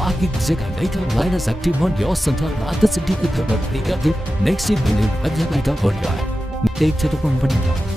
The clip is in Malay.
parking jagah later minus active on your center at the city with the next building, whether later on your take to the company.